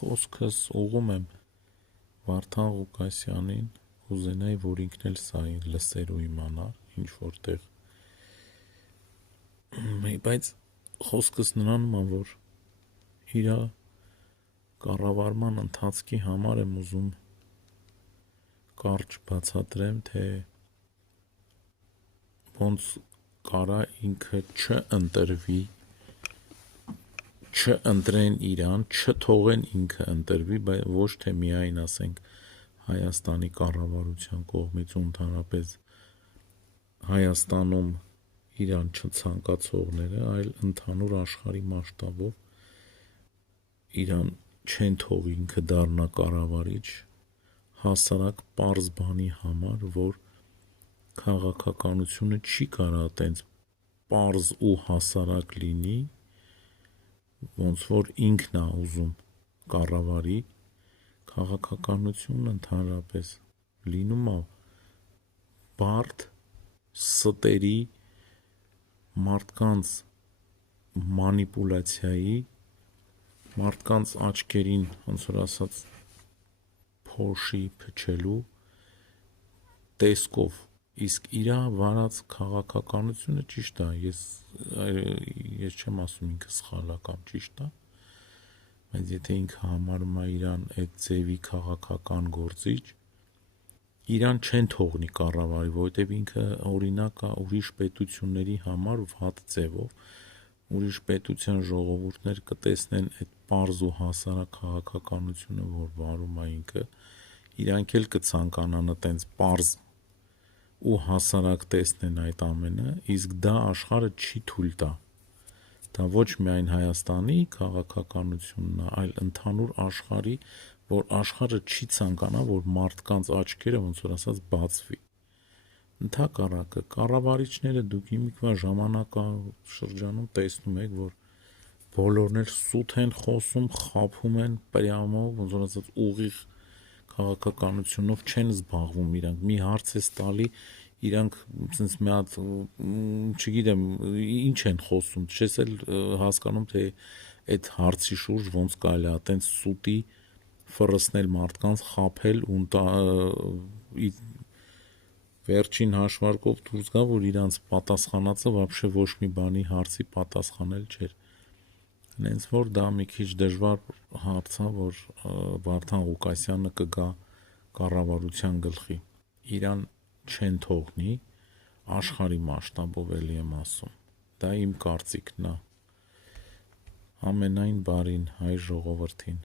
խոսքս ուղում եմ Վարդան Ղուկասյանին, կուզենայի, որ ինքն էլ սա լսեր ու իմանար ինչ որտեղ, բայց խոսքս նրանում է, որ իր կառավարման ընթացքի համար եմ ուզում կարճ բացատրեմ, թե ոնց կարա ինքը չընտրվի, չընտրեն իրան, չթողեն ինքը ընտրվի, բայց ոչ թե միայն ասենք Հայաստանի կառավարության կողմից ու ընդհանրապես Հայաստանում իրան չցանկացողները, այլ ընդհանուր աշխարհի մասշտաբով իրան չեն թողի ինքը դառնա կառավարիչ, հասարակ պարզ բանի համար, որ քաղաքականությունը չի կարա տենց պարզ ու հասարակ լինի, ոնց որ ինքն է ուզում կառավարի, քաղաքականությունն ընդհանրապես լինում է բարդ, ստերի, մարդկանց մանիպուլյացիայի, մարդկանց աչքերին, ոնց որ ասած, փոշի փչելու տեսքով, իսկ իրա վարած քաղաքականությունը ճիշտ է, ես չեմ ասում ինքը սխալ է կամ ճիշտ է, բայց եթե ինքը համարում է իրան այդ ձևի քաղաքական գործիչ, իրան չեն թողնի կառավարի, որովհետև ինքը օրինակ է ուրիշ պետությունների համար վատ ձևով, ուրիշ պետության ժողովուրդներ կտեսնեն այդ պարզ ու հասարակ քաղաքականությունը, որ վարում է ինքը, իրանք էլ կցանկանան տենց պարզ ու հասարակ տեսնեն այդ ամենը, իսկ դա աշխարհը չի թույլ տա, դա ոչ միայն Հայաստանի քաղաքականությունն է, այլ ընդհանուր աշխարհի, որ աշխարհը չի ցանկանա, որ մարդկանց աչքերը ոնց որ ասած բացվի, ընդհակառակը կառավարիչները դուք իմիքվա ժամանակաշրջանում տեսնում եք, որ բոլորն էլ սուտ են խոսում, խաբում են, պրյամով, ոնց որ ասած ուղիղ քաղաքականությունով չեն զբաղվում իրանք, մի հարց ես տալի, իրանք sense մի հատ, չգիտեմ, ինչ են խոսում, չես էլ հասկանում, թե այդ հարցի շուրջ ոնց կարելի է այտենց սուտի ֆռսնել մարդկանց, խաբել ու վերջին հաշվարկով դուրս գա, որ իրանց պատասխանածը вообще ոչ մի բանի հարցի պատասխանել չէր, հենց որ դա մի քիչ դժվար հարց է, որ Վարդան Ղուկասյանը կգա կառավարության գլխի, իրան չեն թողնի, աշխարհի մասշտաբով էլի եմ ասում, դա իմ կարծիքն է, ամենայն բարին հայ ժողովրդին։